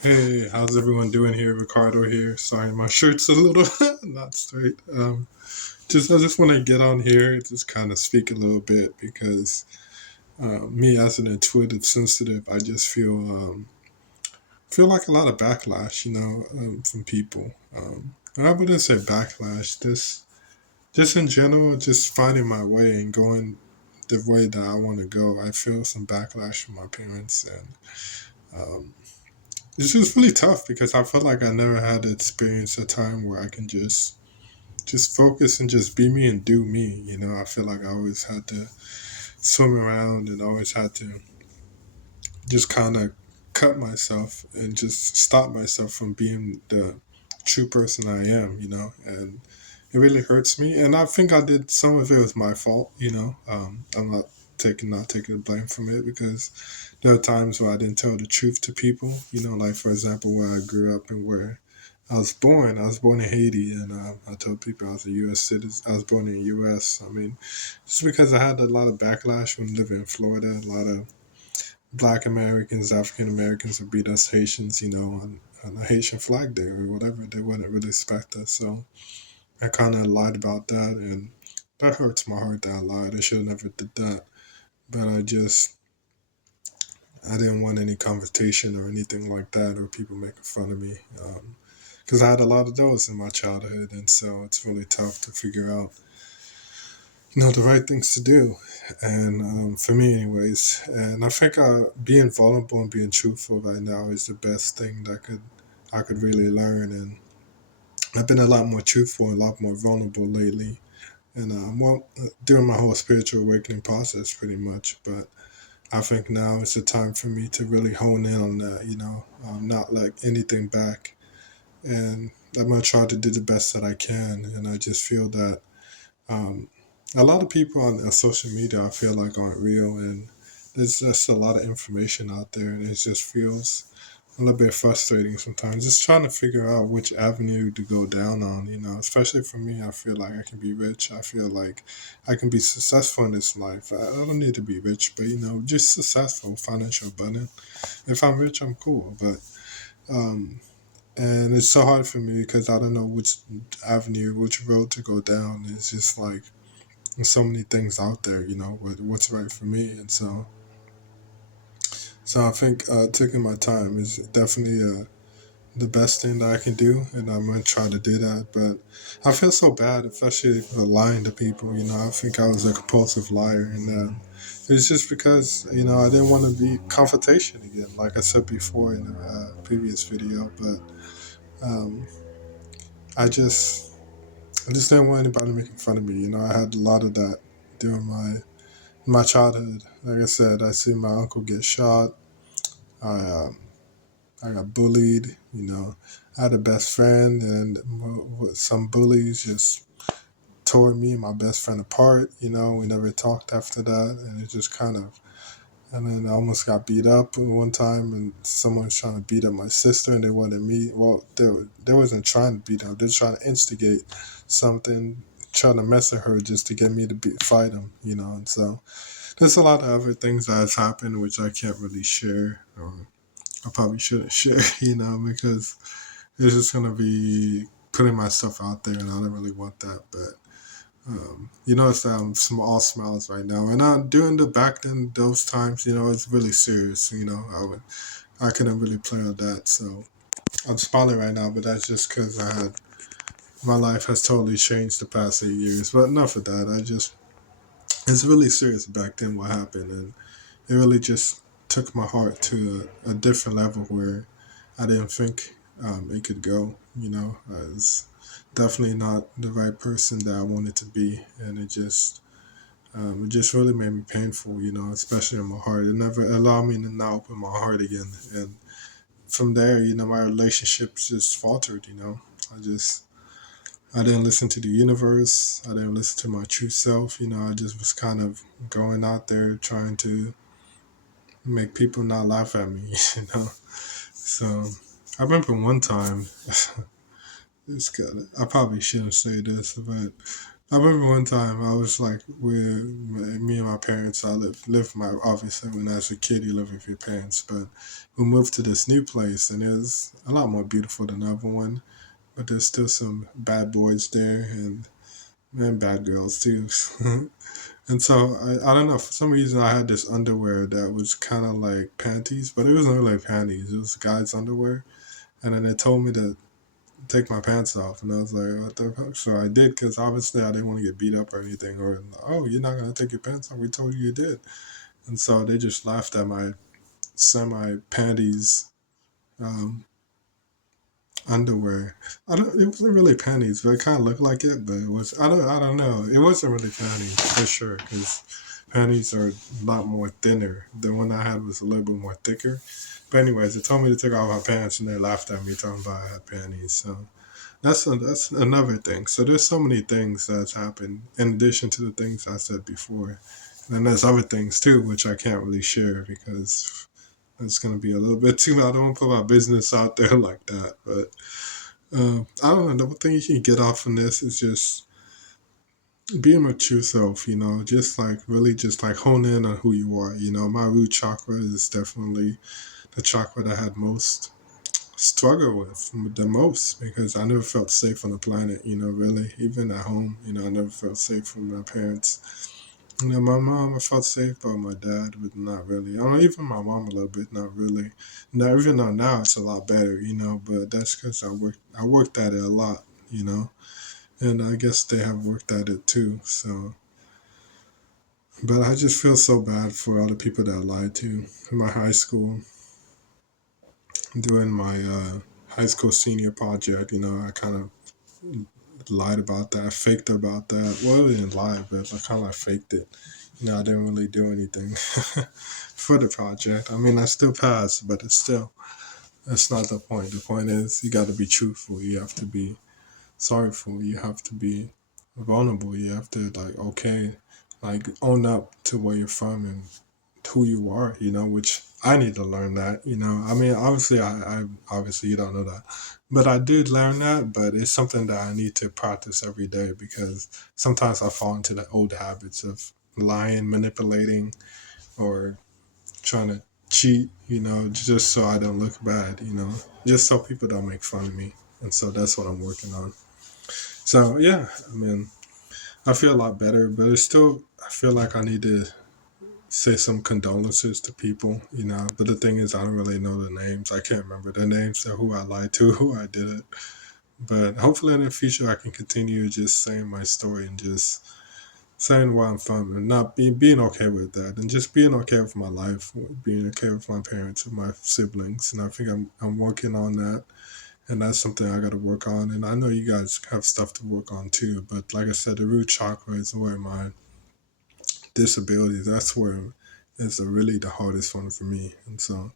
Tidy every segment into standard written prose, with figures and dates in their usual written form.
Hey, how's everyone doing here? Ricardo here. Sorry, my shirt's a little not straight. I just want to get on here, just kind of speak a little bit because me as an intuitive sensitive, I just feel like a lot of backlash, from people. And I wouldn't say backlash, just in general, just finding my way and going the way that I want to go. I feel some backlash from my parents, and um, it's just really tough because I felt like I never had to experience a time where I can just focus and just be me and do me. I feel like I always had to swim around and always had to just kind of cut myself and just stop myself from being the true person I am. And it really hurts me. And I think I did some of it was my fault. I'm not taking the blame from it because there are times where I didn't tell the truth to people. Like for example, where I grew up and where I was born. I was born in Haiti, and I told people I was a U.S. citizen. I was born in the U.S. I mean, just because I had a lot of backlash when living in Florida, a lot of Black Americans, African Americans would beat us Haitians, on a Haitian flag day or whatever. They wouldn't really respect us. So I kind of lied about that, and that hurts my heart that I lied. I should have never did that. But I didn't want any confrontation or anything like that, or people making fun of me. Because I had a lot of those in my childhood, and so it's really tough to figure out, the right things to do, and for me, anyways. And I think being vulnerable and being truthful right now is the best thing that I could really learn. And I've been a lot more truthful, a lot more vulnerable lately, and during my whole spiritual awakening process, pretty much. But I think now is the time for me to really hone in on that. Not let anything back, and I'm gonna try to do the best that I can. And I just feel that um, a lot of people on social media I feel like aren't real, and there's just a lot of information out there, and it just feels a little bit frustrating sometimes. Just trying to figure out which avenue to go down on. Especially for me, I feel like I can be rich. I feel like I can be successful in this life. I don't need to be rich, but just successful, financial abundant. If I'm rich, I'm cool, but. Um, and it's so hard for me because I don't know which avenue, which road to go down. It's just like there's so many things out there, what's right for me, and so I think taking my time is definitely the best thing that I can do, and I'm gonna try to do that. But I feel so bad, especially for lying to people. I think I was a compulsive liar, and it's just because I didn't want to be confrontation again, like I said before in the previous video. But um, I just I just didn't want anybody making fun of me. I had a lot of that during my childhood. Like I said, I see my uncle get shot. I I got bullied. I had a best friend, and some bullies just tore me and my best friend apart. We never talked after that, and it just kind of. And then I almost got beat up one time, and someone was trying to beat up my sister, and they wanted me. Well, they wasn't trying to beat her; they're trying to instigate something, trying to mess with her just to get me to fight them. And so there's a lot of other things that has happened which I can't really share, or I probably shouldn't share, because it's just gonna be putting myself out there, and I don't really want that. But it's all smiles right now, and during the back then those times, it's really serious. I couldn't really play on that, so I'm smiling right now. But that's just because my life has totally changed the past 8 years. But enough of that. It's really serious back then what happened, and it really just took my heart to a different level where I didn't think it could go. I was definitely not the right person that I wanted to be, and it just really made me painful. Especially in my heart. It never allowed me to not open my heart again, and from there, my relationships just faltered. I didn't listen to the universe. I didn't listen to my true self. I just was kind of going out there trying to make people not laugh at me. So I remember one time, I probably shouldn't say this, but I remember one time I was like with me and my parents. I lived my obviously when I was a kid you live with your parents, but we moved to this new place and it was a lot more beautiful than the other one. But there's still some bad boys there and bad girls too. And so I don't know, for some reason I had this underwear that was kind of like panties, but it wasn't really panties. It was guys' underwear, and then they told me to take my pants off, and I was like, what the fuck? So I did because obviously I didn't want to get beat up or anything, or oh, you're not gonna take your pants off. We told you you did, and so they just laughed at my semi panties. Um, Underwear. I don't. It wasn't really panties, but it kind of looked like it. But it was. I don't know. It wasn't really panties for sure, because panties are a lot more thinner. The one I had was a little bit more thicker. But anyways, they told me to take off my pants, and they laughed at me talking about I had panties. So that's another thing. So there's so many things that's happened in addition to the things I said before. And then there's other things too, which I can't really share because it's going to be a little bit too. I don't want to put my business out there like that, but I don't know. The thing you can get off from this is just being my true self, just like really just like hone in on who you are. My root chakra is definitely the chakra that I had most struggle with the most because I never felt safe on the planet, really. Even at home, I never felt safe from my parents. My mom, I felt safe, but my dad, but not really. I don't even my mom a little bit, not really. Now, even though now it's a lot better, but that's because I worked at it a lot, and I guess they have worked at it too. So, but I just feel so bad for all the people that I lied to in my high school during my high school senior project. I kind of lied about that, faked about that. Well, I didn't lie, but I kind of like faked it. I didn't really do anything for the project. I mean, I still passed, but it's still, that's not the point. The point is, you got to be truthful. You have to be sorrowful. You have to be vulnerable. You have to, like, okay, like, own up to where you're from and who you are, which I need to learn that. I mean, obviously, I obviously you don't know that, but I did learn that. But it's something that I need to practice every day because sometimes I fall into the old habits of lying, manipulating, or trying to cheat, just so I don't look bad, just so people don't make fun of me. And so that's what I'm working on. So yeah, I mean, I feel a lot better, but it's still, I feel like I need to say some condolences to people, But the thing is, I don't really know the names. I can't remember the names of who I lied to, who I did it. But hopefully in the future, I can continue just saying my story and just saying where I'm from and not being okay with that and just being okay with my life, being okay with my parents and my siblings. And I think I'm working on that. And that's something I got to work on. And I know you guys have stuff to work on too. But like I said, the root chakra is where my disabilities, that's where it's really the hardest one for me. And so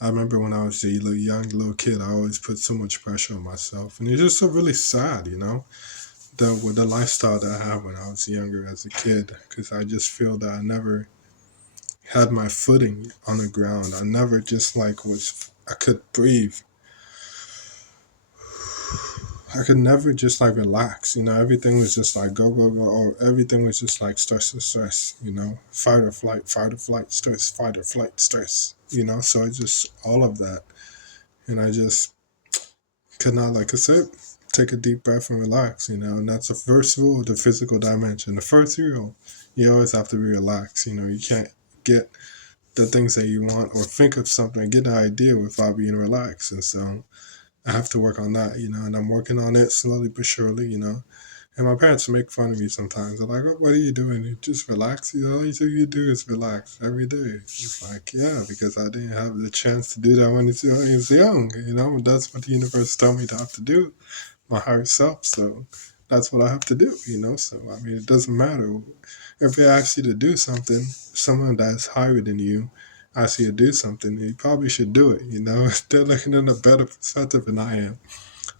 I remember when I was a young little kid, I always put so much pressure on myself. And it's just so really sad, with the lifestyle that I had when I was younger as a kid, because I just feel that I never had my footing on the ground. I never just like I could breathe. I could never just like relax, everything was just like go, go, go, or everything was just like stress to stress, fight or flight, stress, fight or flight, stress, so it's just all of that. And I just could not, like I said, take a deep breath and relax, and that's the first rule of the physical dimension. The first rule, you always have to be relaxed, you can't get the things that you want or think of something, get an idea without being relaxed. And so I have to work on that, and I'm working on it slowly but surely. And my parents make fun of me sometimes. They're like, what are you doing? You just relax. All you do is relax every day. It's like, yeah, because I didn't have the chance to do that when I was young. That's what the universe told me to have to do, my higher self. So that's what I have to do. So, I mean, it doesn't matter. If they ask you to do something, someone that's higher than you asks you to do something, you probably should do it. They're looking in a better perspective than I am.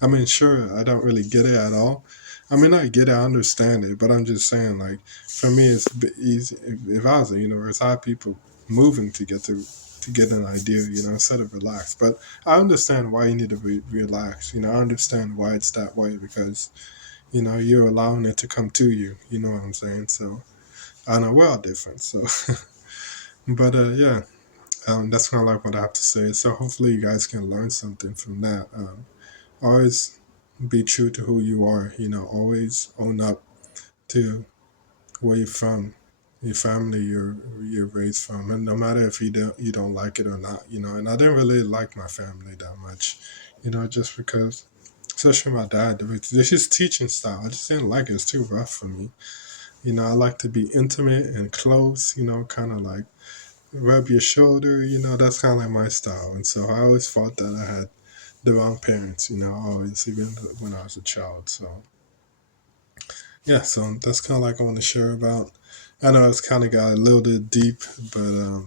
I mean, sure, I don't really get it at all. I mean, I get it, I understand it, but I'm just saying, like, for me, it's a bit easy. If I was a universe, I have people moving to get an idea, instead of relax. But I understand why you need to be relaxed. I understand why it's that way because you're allowing it to come to you. You know what I'm saying? So I know we're all different. So, but yeah, that's kind of like what I have to say. So hopefully you guys can learn something from that. Always be true to who you are. Always own up to where you're from, your family you're raised from, and no matter if you don't like it or not. And I didn't really like my family that much, just because, especially my dad, this his teaching style. I just didn't like it. It's too rough for me. I like to be intimate and close. Kind of like rub your shoulder. That's kind of like my style. And so I always thought that I had the wrong parents. Always, even when I was a child. So yeah, so that's kind of like I want to share about. I know it's kind of got a little bit deep, but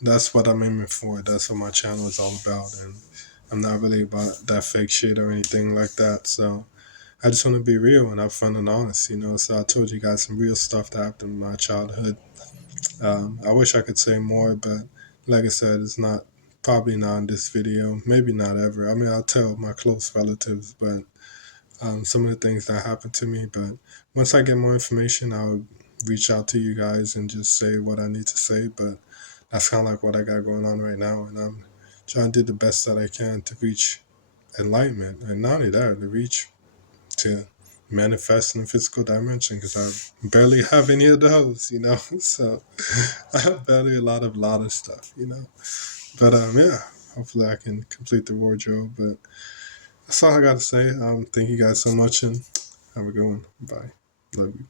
that's what I'm aiming for. That's what my channel is all about, and I'm not really about that fake shit or anything like that. So I just want to be real and upfront and honest, So I told you guys some real stuff that happened in my childhood. I wish I could say more, but like I said, it's not probably not in this video. Maybe not ever. I mean, I'll tell my close relatives, but some of the things that happened to me. But once I get more information, I'll reach out to you guys and just say what I need to say. But that's kind of like what I got going on right now. And I'm trying to do the best that I can to reach enlightenment. And not only that, to reach to manifest in the physical dimension because I barely have any of those. So I have barely a lot of stuff. But yeah, hopefully I can complete the wardrobe. But that's all I got to say. Thank you guys so much and have a good one. Bye. Love you.